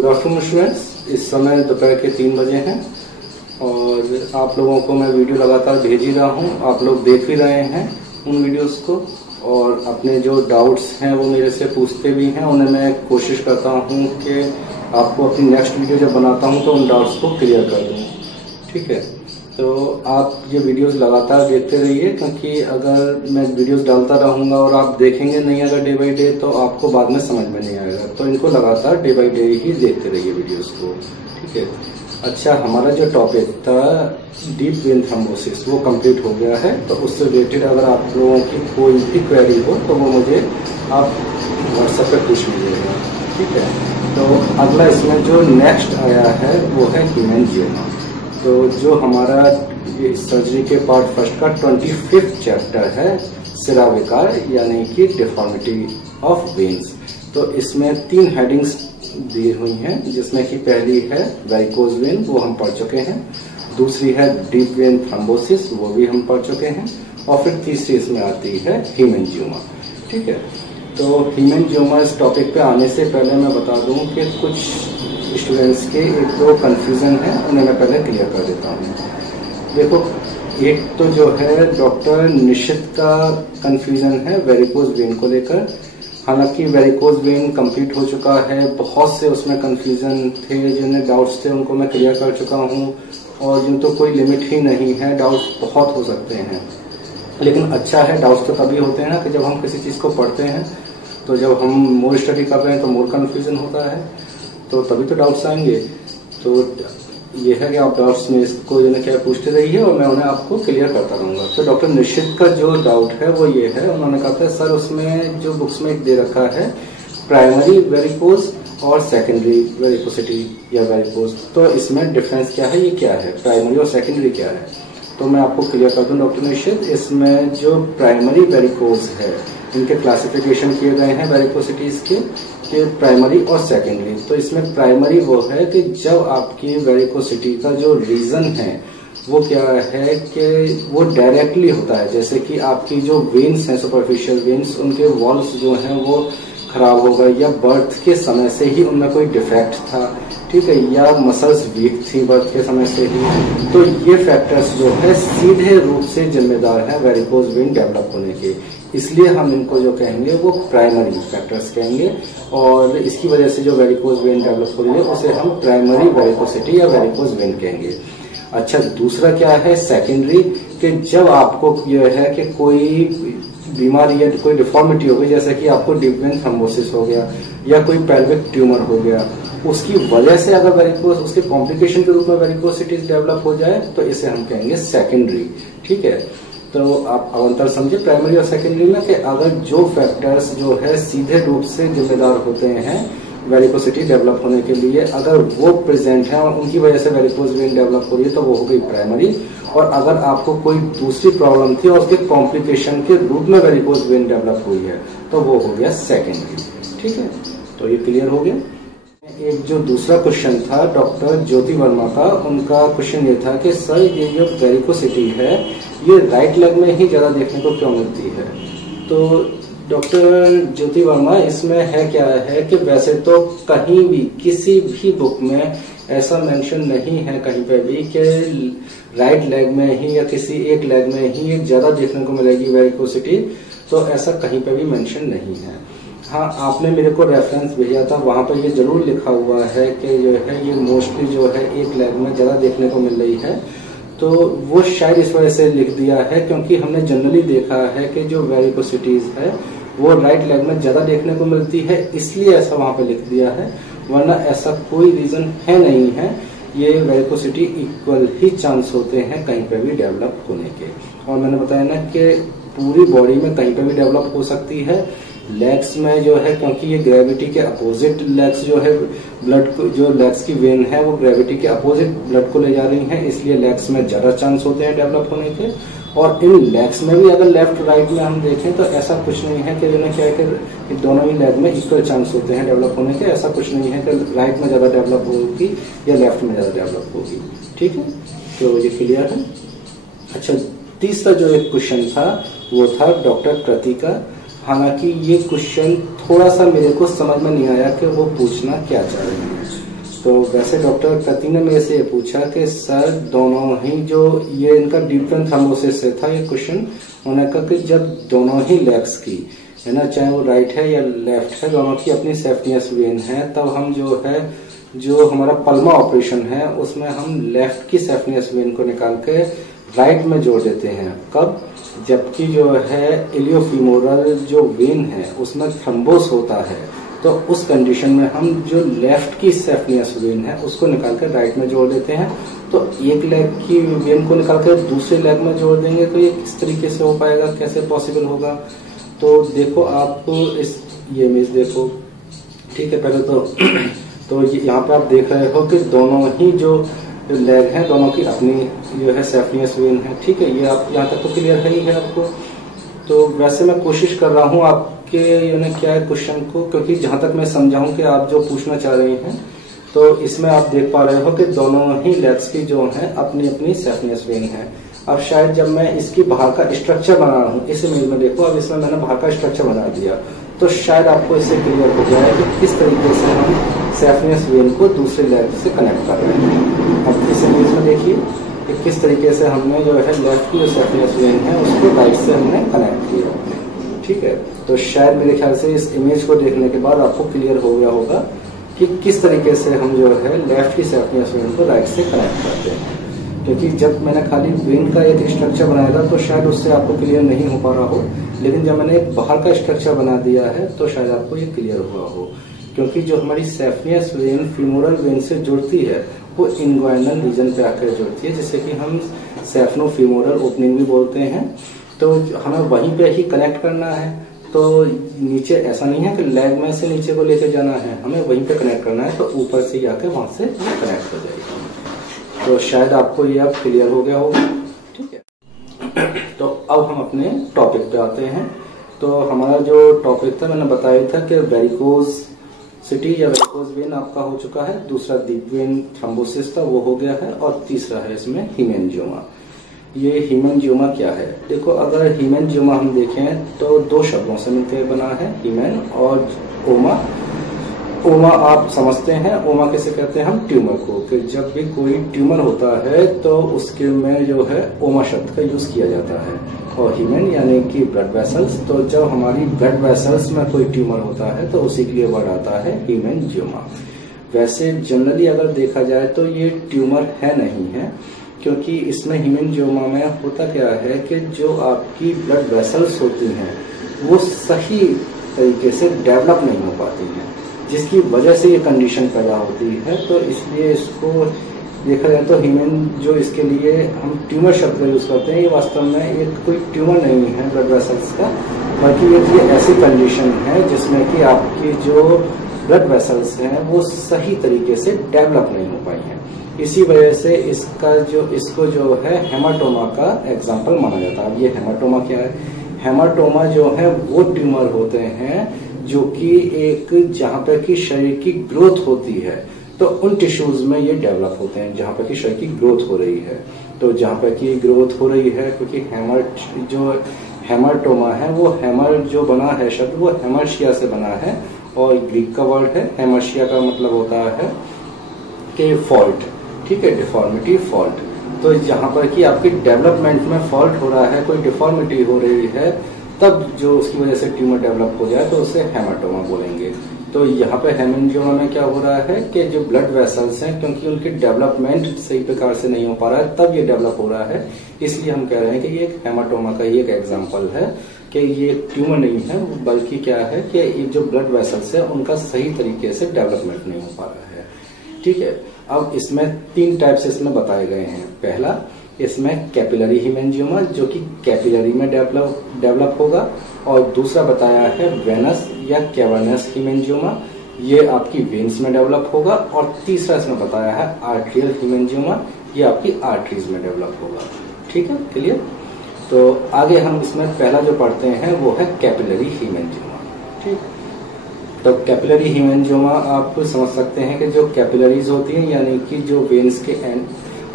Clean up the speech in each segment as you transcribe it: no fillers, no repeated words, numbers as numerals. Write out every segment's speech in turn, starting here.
Good afternoon students. इस समय दोपहर के 3 बजे हैं और आप लोगों को मैं वीडियो लगातार भेज ही रहा हूं। आप लोग देख भी रहे हैं उन वीडियोस को और अपने जो डाउट्स हैं वो मेरे से पूछते भी हैं। उन्हें मैं कोशिश करता हूं कि आपको अपनी नेक्स्ट वीडियो जब बनाता हूं तो उन डाउट्स को क्लियर कर दूं। ठीक है, तो आप ये वीडियोस लगातार देखते रहिए, क्योंकि अगर मैं वीडियोस डालता रहूंगा और आप देखेंगे नहीं अगर डे बाई डे तो आपको बाद में समझ में नहीं आएगा। तो इनको लगातार डे बाई डे ही देखते रहिए वीडियोस को। ठीक है, अच्छा, हमारा जो टॉपिक था डीप वेन थ्रोम्बोसिस वो कंप्लीट हो गया है। तो उससे रिलेटेड अगर आप लोगों की कोई भी क्वेरी हो तो वो मुझे आप व्हाट्सएप पे पूछ लीजिएगा। ठीक है, तो अगला इसमें जो नेक्स्ट आया है वो है हेमेंजियोमा। तो जो हमारा ये सर्जरी के पार्ट फर्स्ट का 25वां चैप्टर है सिरा विकार यानी कि डिफॉर्मिटी ऑफ वेन्स। तो इसमें 3 हेडिंग्स दी हुई हैं, जिसमें कि पहली है वेरिकोज वेन, वो हम पढ़ चुके हैं। दूसरी है डीप वेन थ्रोम्बोसिस, वो भी हम पढ़ चुके हैं। और फिर तीसरी इसमें आती है हेमेंजियोमा। ठीक है, तो हेमेंजियोमा इस टॉपिक पे आने से पहले मैं बता दूं कि कुछ स्टूडेंट्स के एक दो कंफ्यूजन है, उन्हें मैं पहले क्लियर कर देता हूँ। देखो, एक तो जो है डॉक्टर निश्चित का कंफ्यूजन है वेरिकोज वेन को लेकर। हालांकि वेरिकोज वेन कंप्लीट हो चुका है, बहुत से उसमें कंफ्यूजन थे, जिन्हें डाउट्स थे उनको मैं क्लियर कर चुका हूँ। और जिन तो कोई लिमिट ही नहीं है, डाउट्स बहुत हो सकते हैं। लेकिन अच्छा है, डाउट्स तो तभी होते हैं ना कि जब हम किसी चीज को पढ़ते हैं, तो जब हम मोर स्टडी कर रहे हैं तो मोर कंफ्यूजन होता है, तो तभी तो डाउट्स आएंगे। तो ये है कि आप डाउट्स में इसको जो क्या पूछते रहिए और मैं उन्हें आपको क्लियर करता रहूंगा। तो डॉक्टर निश्चित का जो डाउट है वो ये है, उन्होंने कहा था सर उसमें जो बुक्स में दे रखा है प्राइमरी वेरिकोज और सेकेंडरी वेरिकोसिटी या वेरिकोज, तो इसमें डिफरेंस क्या है, ये क्या है, प्राइमरी और सेकेंडरी क्या है। तो मैं आपको क्लियर कर दूं डॉक्टर निश्चित, इसमें जो प्राइमरी वेरिकोज है इनके क्लासिफिकेशन किए गए हैं वेरिकोसिटीज के प्राइमरी और सेकेंडरी। तो इसमें प्राइमरी वो है कि जब आपकी वेरिकोसिटी का जो रीजन है वो क्या है कि वो डायरेक्टली होता है, जैसे कि आपकी जो वेन्स हैं सुपरफिशियल वेन्स, उनके वॉल्स जो हैं वो खराब हो गए, या बर्थ के समय से ही उनमें कोई डिफेक्ट था, ठीक है, या मसल्स वीक थी बर्थ के समय से ही। तो ये फैक्टर्स जो है सीधे रूप से जिम्मेदार हैं वेरिकोज वेन डेवलप होने के, इसलिए हम इनको जो कहेंगे वो प्राइमरी फैक्टर्स कहेंगे। और इसकी वजह से जो वेरिकोज वेन डेवलप हो रही है उसे हम प्राइमरी वेरिकोसिटी या वेरिकोज वेन कहेंगे। अच्छा, दूसरा क्या है सेकेंडरी, कि जब आपको यह है कि कोई बीमारी या कोई डिफॉर्मिटी हो गई, जैसे कि आपको डीप वेन थ्रोम्बोसिस हो गया या कोई पेल्विक ट्यूमर हो गया, उसकी वजह से अगर वेरिकोज उसके कॉम्प्लिकेशन के रूप में वेरिकोसिटीज डेवलप हो जाए तो इसे हम कहेंगे सेकेंडरी। ठीक है, तो आप अंतर समझे प्राइमरी और सेकेंडरी में कि अगर जो फैक्टर्स जो है सीधे रूप से जिम्मेदार होते हैं वेरिकोसिटी डेवलप होने के लिए, अगर वो प्रेजेंट है और उनकी वजह से वेरिकोज वेन डेवलप हो रही है तो वो हो गई प्राइमरी। और अगर आपको कोई दूसरी प्रॉब्लम थी और उसके कॉम्प्लिकेशन के रूप में वेरिकोज वेन डेवलप हुई है तो वो हो गया सेकेंडरी। ठीक है, तो ये क्लियर हो गया। एक जो दूसरा क्वेश्चन था डॉक्टर ज्योति वर्मा का, उनका क्वेश्चन ये था कि सर ये जो वेरिकोसिटी है ये राइट लेग में ही ज्यादा देखने को क्यों मिलती है। तो डॉक्टर ज्योति वर्मा, इसमें है क्या है कि वैसे तो कहीं भी किसी भी बुक में ऐसा मेंशन नहीं है कहीं पे भी कि राइट लेग में ही या किसी एक लेग में ही ज्यादा देखने को मिलेगी वेरिकोसिटी, तो ऐसा कहीं पे भी मेंशन नहीं है। हाँ, आपने मेरे को रेफरेंस भेजा था, वहां पर ये जरूर लिखा हुआ है कि जो है ये मोस्टली जो है एक लेग में ज्यादा देखने को मिल रही है। तो वो शायद इस वजह से लिख दिया है क्योंकि हमने जनरली देखा है कि जो वेरिकोसिटीज है वो राइट लेग में ज्यादा देखने को मिलती है, इसलिए ऐसा वहां पे लिख दिया है, वरना ऐसा कोई रीजन है नहीं है। ये वेरिकोसिटी इक्वल ही चांस होते हैं कहीं पे भी डेवलप होने के। और मैंने बताया ना कि पूरी बॉडी में कहीं पे भी डेवलप हो सकती है। लेग्स में जो है, क्योंकि ये ग्रेविटी के अपोजिट लेग्स जो है ब्लड को, जो लेग्स की वेन है वो ग्रेविटी के अपोजिट ब्लड को ले जा रही है, इसलिए लेग्स में ज्यादा चांस होते हैं डेवलप होने के। और इन लेग्स में भी अगर लेफ्ट राइट में हम देखें तो ऐसा कुछ नहीं है कि इन्हें क्या है कि दोनों ही लेग में इक्वल चांस होते हैं डेवलप होने के। ऐसा कुछ नहीं है कि राइट में ज्यादा डेवलप होगी या लेफ्ट में ज्यादा डेवलप होगी। ठीक है, तो ये क्लियर है। अच्छा, तीसरा जो एक क्वेश्चन था वो था डॉक्टर कृति का। हालांकि ये क्वेश्चन थोड़ा सा मेरे को समझ में नहीं आया कि वो पूछना क्या चाह रहे हैं। तो वैसे डॉक्टर कृति ने मेरे से ये पूछा कि सर दोनों ही जो ये इनका डिफरेंट थ्रोम्बोसिस से था ये क्वेश्चन, उन्होंने कहा कि जब दोनों ही लेग्स की है ना, चाहे वो राइट है या लेफ्ट है, दोनों की अपनी सेफ्टियस वेन है, तब हम जो है जो हमारा पल्मा ऑपरेशन है उसमें हम लेफ्ट की सेफ्टियस वेन को निकाल के राइट में जोड़ देते हैं। कब? जबकि जो है इलियोफीमोरल जो वेन है उसमें थ्रम्बोस होता है, तो उस कंडीशन में हम जो लेफ्ट की सेफ्टियस वेन है उसको निकाल कर राइट में जोड़ देते हैं। तो एक लेग की वेन को निकाल कर दूसरे लेग में जोड़ देंगे तो ये किस तरीके से हो पाएगा, कैसे पॉसिबल होगा? तो देखो आप ये इमेज देखो, ठीक है। पहले तो यहाँ पे आप देख रहे हो कि दोनों ही जो लेग हैं दोनों की अपनी जो है सेफ्टियस वेन है, ठीक है। ये आप यहाँ तक तो क्लियर है ही है आपको। तो वैसे मैं कोशिश कर रहा हूँ आपके क्या है क्वेश्चन को, क्योंकि जहां तक मैं समझाऊं कि आप जो पूछना चाह रहे हैं, तो इसमें आप देख पा रहे हो कि दोनों ही लेग्स की जो है अपनी अपनी सेफ्टियस वेन है। अब शायद जब मैं इसकी बाहर का स्ट्रक्चर बना रहा हूँ, इस इमेज में देखो, अब इसमें मैंने बाहर का स्ट्रक्चर बना दिया, तो शायद आपको इससे क्लियर हो जाए कि किस तरीके से हम सेफ्टियस वेन को दूसरे लेग से कनेक्ट कर रहे हैं। अब इस इमेज में देखिए कि किस तरीके से हमने जो है लेफ्ट की जो सेफ्टियस वेन है उसको राइट से हमने कनेक्ट किया, ठीक है। तो शायद मेरे ख्याल से इस इमेज को देखने के बाद आपको क्लियर हो गया होगा कि किस तरीके से हम जो है लेफ्ट की सेफ्टियस वेन को राइट से कनेक्ट करते हैं। क्योंकि जब मैंने खाली वेन का एक स्ट्रक्चर बनाया था तो शायद उससे आपको क्लियर नहीं हो पा रहा हो, लेकिन जब मैंने एक बाहर का स्ट्रक्चर बना दिया है तो शायद आपको ये क्लियर हुआ हो। क्योंकि जो हमारी सेफ्टियस वेन फीमोरल वेन से जुड़ती है वो इंग्वाइनल रीजन पे आकर जुड़ती है, जिसे कि हम सेफनो फीमोरल ओपनिंग भी बोलते हैं। तो हमें वहीं पे ही कनेक्ट करना है। तो नीचे ऐसा नहीं है कि लेग में से नीचे को लेकर जाना है, हमें वहीं पे कनेक्ट करना है, तो ऊपर से आके वहां से कनेक्ट हो जाएगा। तो शायद आपको ये अब क्लियर हो गया होगा, ठीक है। तो अब हम अपने टॉपिक पे आते हैं। तो हमारा जो टॉपिक था मैंने बताया था कि वेरिकोज सिटी या वेरिकोज वेन आपका हो चुका है, दूसरा डीप वेन थ्रोम्बोसिस था वो हो गया है, और तीसरा है इसमें हीमेंजियोमा। ये हीमेंजियोमा क्या है? देखो, अगर हीमेंजियोमा हम देखें तो दो शब्दों से मिलकर बना है, हीमेन और ओमा। ओमा आप समझते हैं, ओमा कैसे कहते हैं हम ट्यूमर को, कि जब भी कोई ट्यूमर होता है तो उसके में जो है ओमा शब्द का यूज किया जाता है। और हीमेन यानी कि ब्लड वेसल्स, तो जब हमारी ब्लड वेसल्स में कोई ट्यूमर होता है तो उसी के लिए वर्ड आता है हीमेंजियोमा। वैसे जनरली अगर देखा जाए तो ये ट्यूमर है नहीं है, क्योंकि इसमें हीमेंजियोमा में होता क्या है कि जो आपकी ब्लड वेसल्स होती हैं वो सही तरीके से डेवलप नहीं हो पाती हैं, जिसकी वजह से ये कंडीशन पैदा होती है। तो इसलिए इसको देखा जाए तो हीमेन जो इसके लिए हम ट्यूमर शब्द का यूज करते हैं, ये वास्तव में एक कोई ट्यूमर नहीं है ब्लड वेसल्स का, बल्कि ये ऐसी कंडीशन है जिसमें कि आपकी जो ब्लड वेसल्स हैं वो सही तरीके से डेवलप नहीं हो पाई हैं। इसी वजह से इसको जो है हेमाटोमा का एग्जाम्पल माना जाता है। अब ये हेमाटोमा क्या है? हेमाटोमा जो है वो ट्यूमर होते हैं जो कि एक जहां पर की शरीर की ग्रोथ होती है, तो उन टिश्यूज में ये डेवलप होते हैं जहां पर की शरीर की ग्रोथ हो रही है। तो जहां पर की ग्रोथ हो रही है, क्योंकि जो हेमाटोमा है वो हेमर जो बना है शब्द वो हेमर्शिया से बना है, और ग्रीक का वर्ड है हेमर्शिया का मतलब होता है कि फॉल्ट, ठीक है, डिफॉर्मिटी, फॉल्ट। तो जहां पर कि आपकी डेवलपमेंट में फॉल्ट हो रहा है, कोई डिफॉर्मिटी हो रही है, तब जो उसकी वजह से ट्यूमर डेवलप हो जाए तो उसे हेमाटोमा बोलेंगे। तो यहाँ पे हेमेंजियोमा में क्या हो रहा है कि जो ब्लड वेसल्स हैं, क्योंकि उनकी डेवलपमेंट सही प्रकार से नहीं हो पा रहा है, तब ये डेवलप हो रहा है। इसलिए हम कह रहे हैं कि ये एक हेमाटोमा का ही एक एग्जाम्पल है कि ये ट्यूमर नहीं है, बल्कि क्या है कि ये जो ब्लड वेसल्स है उनका सही तरीके से डेवलपमेंट नहीं हो पा रहा है, ठीक है। अब इसमें 3 टाइप्स इसमें बताए गए हैं। पहला, इसमें कैपिलरी हीमेंजियोमा जो कि कैपिलरी में डेवलप होगा, और दूसरा बताया है वेनस या कैवर्नस हीमेंजियोमा, ये आपकी वेन्स में डेवलप होगा, और तीसरा इसमें बताया है आर्ट्रियल हीमेंजियोमा, ये आपकी आर्टरीज में डेवलप होगा, ठीक है, क्लियर। तो आगे हम इसमें पहला जो पढ़ते हैं वो है कैपिलरी हीमेंजियोमा, ठीक। तो कैपिलरी हीमेंजियोमा आप समझ सकते हैं कि जो कैपिलरीज होती हैं यानी कि जो वेन्स के एंड,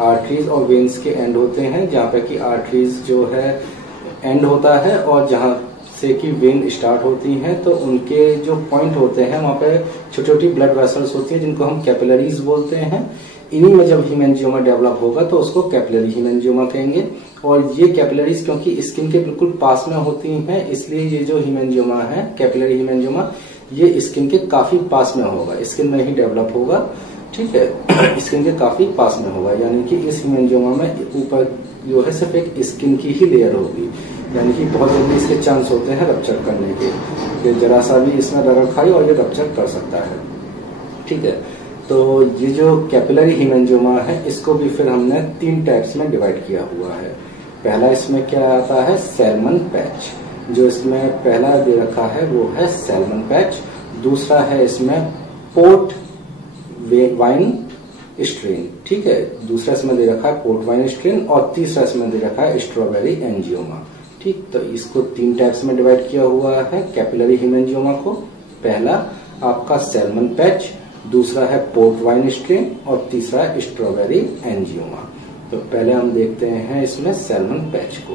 आर्टरीज और वेन्स के एंड होते हैं, जहाँ पे कि आर्टरीज जो है एंड होता है और जहाँ से की वेन स्टार्ट होती हैं, तो उनके जो पॉइंट होते हैं वहां पे छोटी छोटी ब्लड वेसल्स होती हैं जिनको हम कैपिलरीज बोलते हैं। इन्हीं में जब हीमेंजियोमा डेवलप होगा तो उसको कैपिलरी हीमेंजियोमा कहेंगे। और ये कैपिलरीज क्योंकि स्किन के बिल्कुल पास में होती हैं, इसलिए ये जो हीमेंजियोमा है कैपिलरी हीमेंजियोमा, ये स्किन के काफी पास में होगा, स्किन में ही डेवलप होगा। ठीक है, स्किन के काफी पास में होगा, यानी कि इस हीमेंजियोमा में ऊपर जो है सिर्फ एक स्किन की ही लेयर होगी, यानी कि बहुत जल्दी इसके चांस होते हैं रप्चर करने के, जरा सा भी इसमें रगड़ खाई और ये रप्चर कर सकता है। ठीक है, तो ये जो कैपिलरी हीमेंजियोमा है इसको भी फिर हमने 3 टाइप्स में डिवाइड किया हुआ है। पहला इसमें क्या आता है, सैल्मन पैच, जो इसमें पहला दे रखा है वो है सैल्मन पैच। दूसरा है इसमें पोर्ट वाइन स्ट्रेन। ठीक है, दूसरा इसमें दे रखा है पोर्ट वाइन स्ट्रेन और तीसरा इसमें दे रखा है स्ट्रॉबेरी एंजियोमा। ठीक, तो इसको 3 टाइप्स में डिवाइड किया हुआ है कैपिलरी हीमेंजियोमा को। पहला आपका सैल्मन पैच, दूसरा है पोर्ट वाइन स्ट्रेन और तीसरा है स्ट्रॉबेरी एंजियोमा। तो पहले हम देखते हैं इसमें सैल्मन पैच को।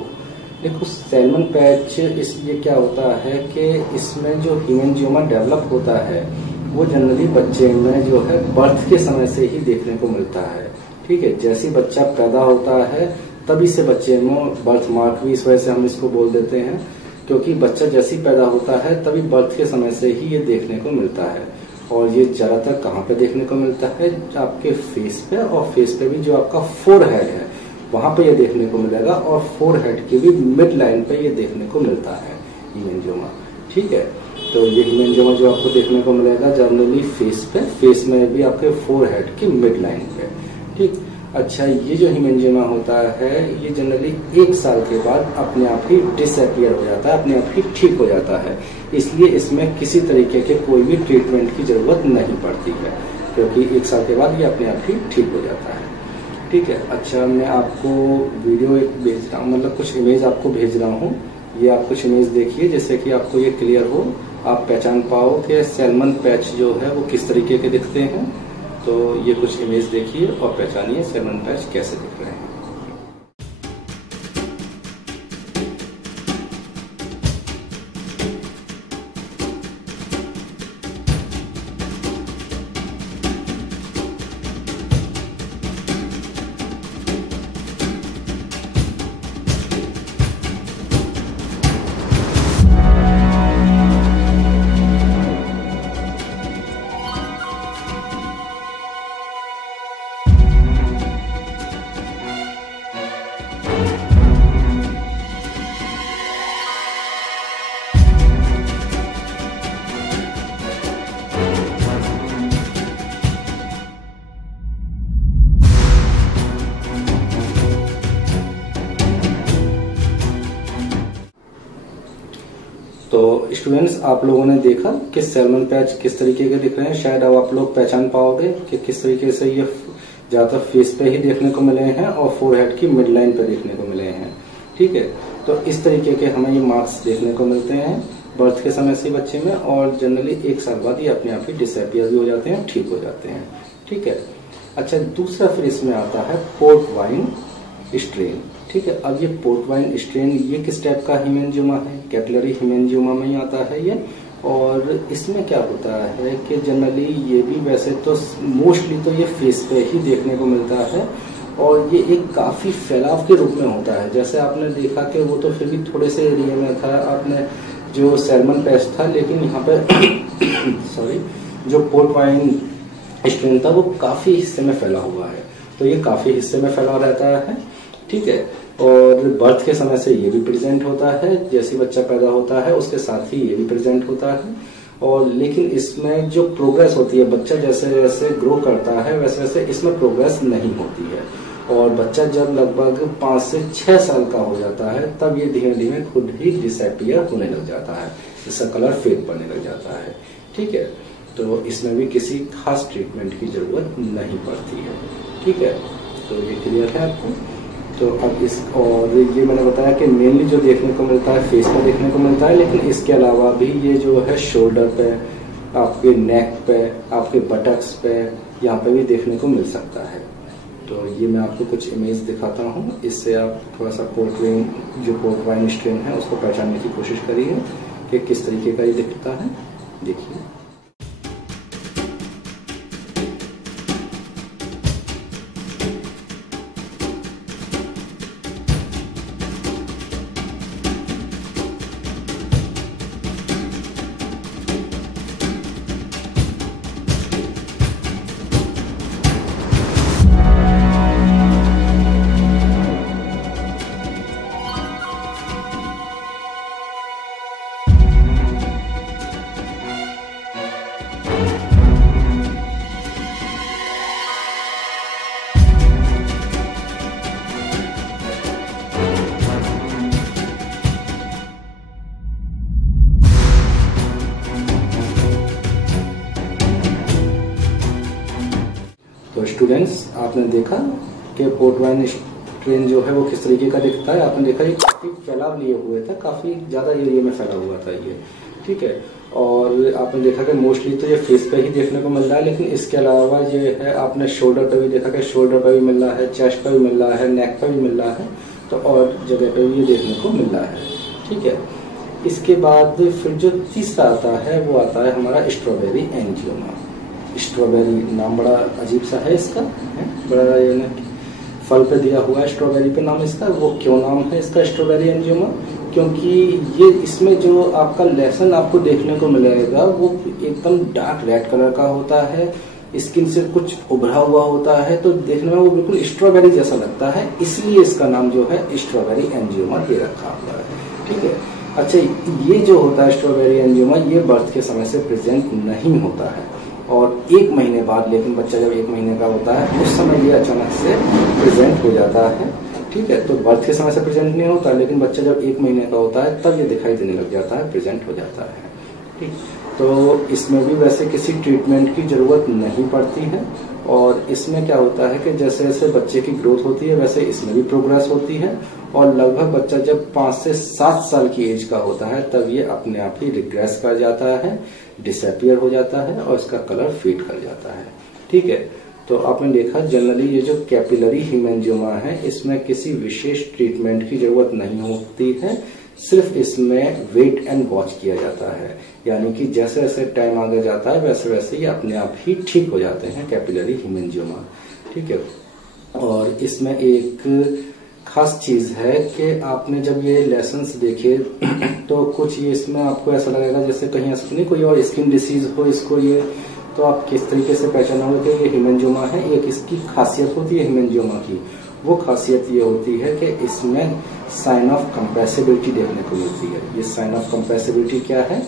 देखो सैल्मन पैच इसलिए क्या होता है कि इसमें जो हीमेंजियोमा डेवलप होता है वो जनरली बच्चे में जो है बर्थ के समय से ही देखने को मिलता है। ठीक है, जैसे बच्चा पैदा होता है तभी से बच्चे में बर्थ मार्क भी, इस वजह से हम इसको बोल देते हैं, क्योंकि बच्चा जैसे ही पैदा होता है तभी बर्थ के समय से ही ये देखने को मिलता है। और ये ज्यादातर कहाँ पे देखने को मिलता है, आपके फेस पे, और फेस पे भी जो आपका फोरहेड है वहां पे ये देखने को मिलेगा, और फोरहेड के भी मिड लाइन पे ये देखने को मिलता है हीमेंजियोमा। ठीक है, तो ये हीमेंजियोमा जो आपको देखने को मिलेगा जनरली फेस पे, फेस में भी आपके फोरहेड की मिड लाइन पे। ठीक, अच्छा, ये जो हीमेंजियोमा होता है ये जनरली 1 साल के बाद अपने आप ही डिसअपियर हो जाता है, अपने आप ही ठीक हो जाता है। इसलिए इसमें किसी तरीके के कोई भी ट्रीटमेंट की जरूरत नहीं पड़ती है, क्योंकि 1 साल के बाद ये अपने आप ही ठीक हो जाता है। ठीक है, अच्छा, मैं आपको वीडियो एक भेज रहा हूँ, मतलब कुछ इमेज आपको भेज रहा हूँ। ये आप कुछ इमेज देखिए जिससे कि आपको ये क्लियर हो, आप पहचान पाओ कि सैल्मन पैच जो है वो किस तरीके के दिखते हैं। तो ये कुछ इमेज देखिए और पहचानिए सैल्मन पैच कैसे दिख रहे हैं। तो स्टूडेंट्स, आप लोगों ने देखा कि सैल्मन पैच किस तरीके के दिख रहे हैं। शायद अब आप लोग पहचान पाओगे कि किस तरीके से ये ज्यादातर फेस पे ही देखने को मिले हैं और फोरहेड की मिड लाइन पे देखने को मिले हैं। ठीक है, तो इस तरीके के हमें ये मार्क्स देखने को मिलते हैं बर्थ के समय से बच्चे में, और जनरली 1 साल बाद ये अपने आप ही डिसअपियर भी हो जाते हैं, ठीक हो जाते हैं। ठीक है, अच्छा, दूसरा फिर इसमें आता है पोर्ट वाइन स्ट्रेन। ठीक है, अब ये पोर्ट वाइन स्ट्रेन ये किस टाइप का हीमेंजियोमा है, कैपिलरी हीमेंजियोमा में ही आता है ये। और इसमें क्या होता है कि जनरली ये भी वैसे तो मोस्टली तो ये फेस पे ही देखने को मिलता है, और ये एक काफी फैलाव के रूप में होता है। जैसे आपने देखा कि वो तो फिर भी थोड़े से एरिया में था, आपने जो सैल्मन पैच था, लेकिन यहाँ पे सॉरी, जो पोर्ट वाइन स्ट्रेन था वो काफी हिस्से में फैला हुआ है, तो ये काफी हिस्से में फैला रहता है। ठीक है, और बर्थ के समय से ये भी प्रेजेंट होता है, जैसे बच्चा पैदा होता है उसके साथ ही ये भी प्रेजेंट होता है। और लेकिन इसमें जो प्रोग्रेस होती है, बच्चा जैसे जैसे ग्रो करता है वैसे वैसे इसमें प्रोग्रेस नहीं होती है, और बच्चा जब लगभग 5 से 6 साल का हो जाता है तब ये धीरे धीरे खुद ही डिसअपियर होने लग जाता है, इसका कलर फेड पड़ने लग जाता है। ठीक है, तो इसमें भी किसी खास ट्रीटमेंट की जरूरत नहीं पड़ती है। ठीक है, तो ये क्लियर है आपको। तो अब इस, और ये मैंने बताया कि मेनली जो देखने को मिलता है फेस पे देखने को मिलता है, लेकिन इसके अलावा भी ये जो है शोल्डर पे, आपके नेक पे, आपके बटक्स पे, यहाँ पे भी देखने को मिल सकता है। तो ये मैं आपको कुछ इमेज दिखाता हूँ, इससे आप थोड़ा सा पोर्ट वाइन स्ट्रेन है उसको पहचानने की कोशिश करिए कि किस तरीके का ये दिखता है। देखिए तो स्टूडेंट्स, आपने देखा कि पोर्ट वाइन स्ट्रेन जो है वो किस तरीके का दिखता है। आपने देखा ये काफ़ी फैलाव लिए हुए था, काफ़ी ज़्यादा एरिया में फैला हुआ था ये, ठीक है। और आपने देखा कि मोस्टली तो ये फेस पे ही देखने को मिल रहा है, लेकिन इसके अलावा ये है आपने शोल्डर पे भी देखा कि शोल्डर पे भी मिल रहा है, चेस्ट पे भी मिल रहा है, नेक पे भी मिल रहा है, तो और जगह पे भी ये देखने को मिल रहा है, ठीक है। इसके बाद फिर जो तीसरा आता है वो आता है हमारा स्ट्रॉबेरी एंजियोमा। स्ट्रॉबेरी नाम बड़ा अजीब सा है इसका, है बड़ा ये फल पे दिया हुआ है स्ट्रॉबेरी पे नाम इसका। वो क्यों नाम है इसका स्ट्रॉबेरी एंजियोमा? क्योंकि ये इसमें जो आपका लेसन आपको देखने को मिलेगा वो एकदम डार्क रेड कलर का होता है, स्किन से कुछ उभरा हुआ होता है, तो देखने में वो बिल्कुल स्ट्रॉबेरी जैसा लगता है, इसलिए इसका नाम जो है स्ट्रॉबेरी एंजियोमा दे रखा हुआ है, ठीक है। अच्छा, ये जो होता है स्ट्रॉबेरी एंजियोमा ये बर्थ के समय से प्रेजेंट नहीं होता है, और 1 महीने बाद, लेकिन बच्चा जब 1 महीने का होता है उस समय ये अचानक से प्रेजेंट हो जाता है, ठीक है। तो बर्थ के समय से प्रेजेंट नहीं होता, लेकिन बच्चा जब 1 महीने का होता है तब ये दिखाई देने लग जाता है, प्रेजेंट हो जाता है, ठीक। तो इसमें भी वैसे किसी ट्रीटमेंट की जरूरत नहीं पड़ती है, और इसमें क्या होता है कि जैसे जैसे बच्चे की ग्रोथ होती है वैसे इसमें भी प्रोग्रेस होती है, और लगभग बच्चा जब 5 से 7 साल की एज का होता है तब ये अपने आप ही रिग्रेस कर जाता है, डिसअपियर हो जाता है, और इसका कलर फेड कर जाता है, ठीक है। तो आपने देखा जनरली ये जो कैपिलरी हेमेंजियोमा है इसमें किसी विशेष ट्रीटमेंट की जरूरत नहीं होती है, सिर्फ इसमें वेट एंड वॉच किया जाता है, यानी कि जैसे जैसे टाइम आगे जाता है वैसे वैसे ये अपने आप ही ठीक हो जाते हैं कैपिलरी हेमेंजियोमा, ठीक है। और इसमें एक खास चीज है कि आपने जब ये लेसन्स देखे तो कुछ ये इसमें आपको ऐसा लगेगा जैसे कहीं ऐसा नहीं कोई और स्किन डिसीज हो इसको, ये तो आप किस तरीके से पहचानोगे कि ये हेमेंजियोमा है। एक इसकी खासियत होती है हेमेंजियोमा की, वो खासियत ये होती है कि इसमें साइन ऑफ कंप्रेसिबिलिटी देखने को मिलती है। ये साइन ऑफ कंप्रेसिबिलिटी क्या है?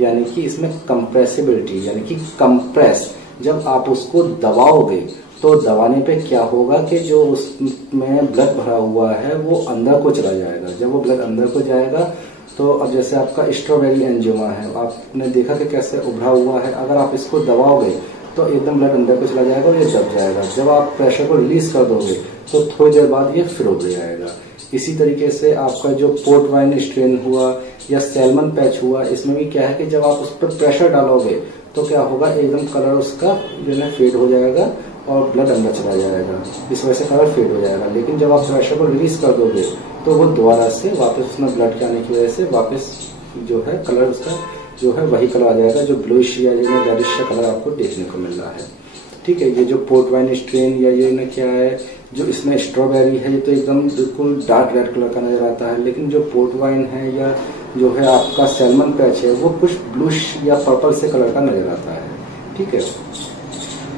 यानी कि इसमें कंप्रेसिबिलिटी यानी कि कंप्रेस, जब आप उसको दबाओगे तो दबाने पे क्या होगा कि जो उसमें ब्लड भरा हुआ है वो अंदर को चला जाएगा। जब वो ब्लड अंदर को जाएगा तो अब जैसे आपका स्ट्रॉबेरी एंजियोमा है, आपने देखा कि कैसे उभरा हुआ है, अगर आप इसको दबाओगे तो एकदम ब्लड अंदर को चला जाएगा और ये दब जाएगा। जब आप प्रेशर को रिलीज कर दोगे तो थोड़ी देर बाद ये फिर उभर जाएगा। इसी तरीके से आपका जो पोर्ट वाइन स्ट्रेन हुआ या सैल्मन पैच हुआ, इसमें भी क्या है कि जब आप उस पर प्रेशर डालोगे तो क्या होगा, एकदम कलर उसका जो है फेड हो जाएगा और ब्लड अंदर चला जाएगा, इस वजह से कलर फेड हो जाएगा। लेकिन जब आप प्रेशर को रिलीज कर दोगे तो वो दोबारा से वापस उसमें ब्लड के आने की वजह से वापस जो है कलर उसका जो है वही कलर आ जाएगा, जो ब्लूइश या रेडिश कलर आपको देखने को मिल रहा है, ठीक है। ये जो पोर्ट वाइन स्ट्रेन या ये ना क्या है, जो इसमें स्ट्रॉबेरी है ये तो एकदम बिल्कुल डार्क रेड कलर का नजर आता है, लेकिन जो पोर्ट वाइन है या जो है आपका सैल्मन पैच है वो कुछ ब्लूइश या पर्पल से कलर का नजर आता है, ठीक है।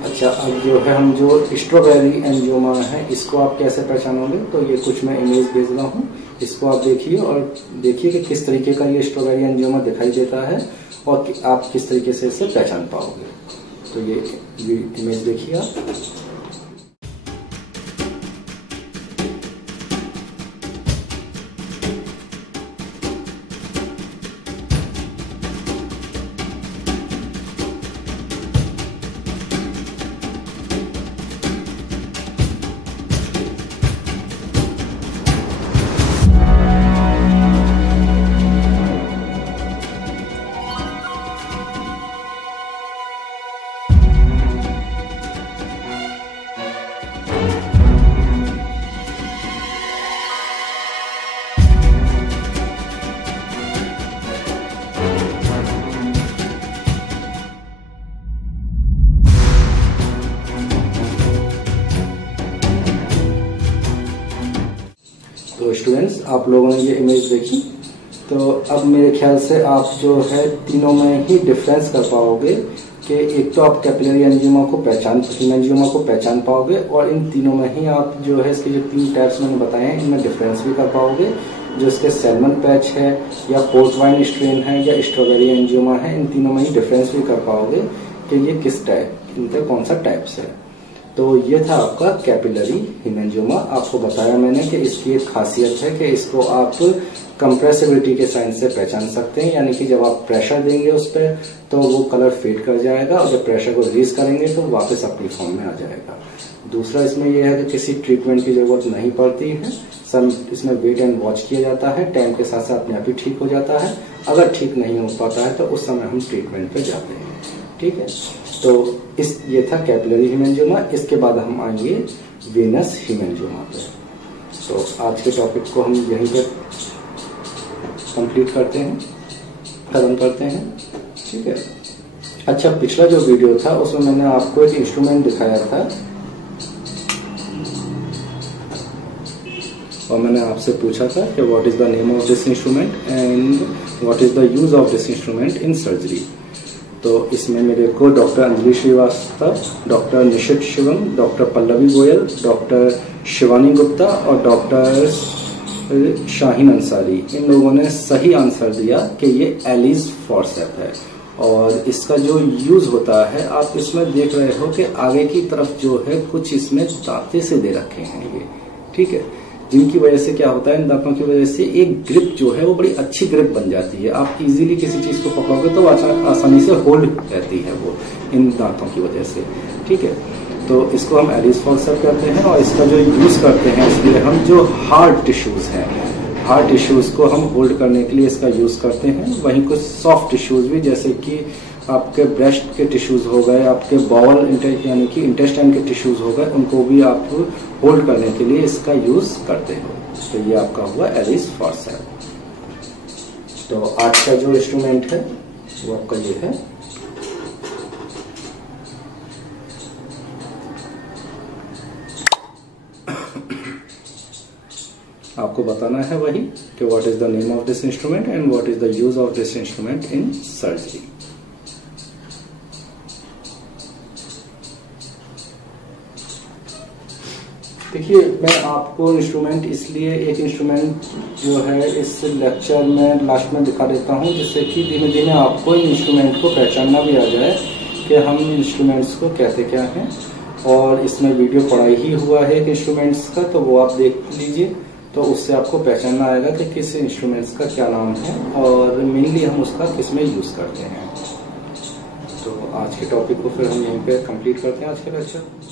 अच्छा, अब जो है हम जो स्ट्रॉबेरी एंजियोमा है इसको आप कैसे पहचानोगे, तो ये कुछ मैं इमेज भेज रहा हूँ, इसको आप देखिए और देखिए कि किस तरीके का ये स्ट्रॉबेरी एंजियोमा दिखाई देता है और आप किस तरीके से इसे पहचान पाओगे। तो ये इमेज देखिए आप। स्टूडेंट्स, आप लोगों ने ये इमेज देखी, तो अब मेरे ख्याल से आप जो है तीनों में ही डिफरेंस कर पाओगे कि एक तो आप कैपिलरी एंजियोमा को पहचान पाओगे, और इन तीनों में ही आप जो है इसके जो 3 टाइप्स मैंने बताए हैं इनमें डिफरेंस भी कर पाओगे। जो इसके सैल्मन पैच है या पोर्ट वाइन स्ट्रेन है या स्ट्रॉबेरी एंजियोमा है, इन तीनों में ही डिफरेंस भी कर पाओगे कि ये किस टाइप, इनका कौन सा टाइप्स है। तो ये था आपका कैपिलरी हेमेंजियोमा। आपको बताया मैंने कि इसकी एक खासियत है कि इसको आप कंप्रेसिबिलिटी के साइन से पहचान सकते हैं, यानी कि जब आप प्रेशर देंगे उस पर तो वो कलर फेड कर जाएगा, और जब प्रेशर को रिलीज करेंगे तो वापस अपनी फॉर्म में आ जाएगा। दूसरा इसमें यह है कि किसी ट्रीटमेंट की जरूरत नहीं पड़ती है, सब इसमें वेट एंड वॉच किया जाता है, टाइम के साथ साथ अपने आप ही ठीक हो जाता है। अगर ठीक नहीं हो पाता है तो उस समय हम ट्रीटमेंट पे जाते हैं। ठीक है, तो ये था कैपिलरी हेमेंजियोमा। इसके बाद हम आएंगे वेनस हेमेंजियोमा पे। तो आज के टॉपिक को हम यहीं पर कंप्लीट करते हैं, खत्म करते हैं। ठीक है, अच्छा, पिछला जो वीडियो था उसमें मैंने आपको एक इंस्ट्रूमेंट दिखाया था, और मैंने आपसे पूछा था कि what is the name of this instrument and what is the use of this instrument in surgery. तो इसमें मेरे को डॉक्टर अंजलि श्रीवास्तव, डॉक्टर निशित शिवम, डॉक्टर पल्लवी गोयल, डॉक्टर शिवानी गुप्ता और डॉक्टर शाहीन अंसारी, इन लोगों ने सही आंसर दिया कि ये एलिस फॉर्सेप है। और इसका जो यूज होता है, आप इसमें देख रहे हो कि आगे की तरफ जो है कुछ इसमें दांते से दे रखे हैं ये, ठीक है, जिनकी वजह से क्या होता है, इन दांतों की वजह से एक ग्रिप जो है वो बड़ी अच्छी ग्रिप बन जाती है। आप इजीली किसी चीज को पकड़ोगे तो आसानी से होल्ड रहती है वो इन दांतों की वजह से। ठीक है, तो इसको हम एलिस फॉर्सेप कहते हैं, और इसका जो यूज करते हैं इसलिए हम जो हार्ड टिश्यूज हैं, हार्ड टिश्यूज को हम होल्ड करने के लिए इसका यूज करते हैं। वहीं कुछ सॉफ्ट टिश्यूज भी, जैसे कि आपके ब्रेस्ट के टिश्यूज हो गए, आपके बाउल यानी कि इंटेस्टाइन के टिश्यूज हो गए, उनको भी आप होल्ड करने के लिए इसका यूज करते हो। तो ये आपका हुआ एलिस फॉर्सेप। तो आज का जो इंस्ट्रूमेंट है वो आपका ये है। आपको बताना है वही कि what is the name of this instrument and what is the use of this instrument in surgery. देखिए, मैं आपको इंस्ट्रूमेंट इसलिए एक इंस्ट्रूमेंट जो है इस लेक्चर में लास्ट में दिखा देता हूं, जिससे कि धीमे धीमे आपको इन इंस्ट्रूमेंट को पहचानना भी आ जाए कि हम इंस्ट्रूमेंट्स को कहते क्या हैं। और इसमें वीडियो पढ़ाई ही हुआ है इंस्ट्रूमेंट्स का, तो वो आप देख लीजिए, तो उससे आपको पहचानना आएगा कि किस इंस्ट्रूमेंट्स का क्या नाम है और मेनली हम उसका किस में यूज करते हैं। तो आज के टॉपिक को फिर हम यहीं पे कंप्लीट करते हैं, आज का लेक्चर।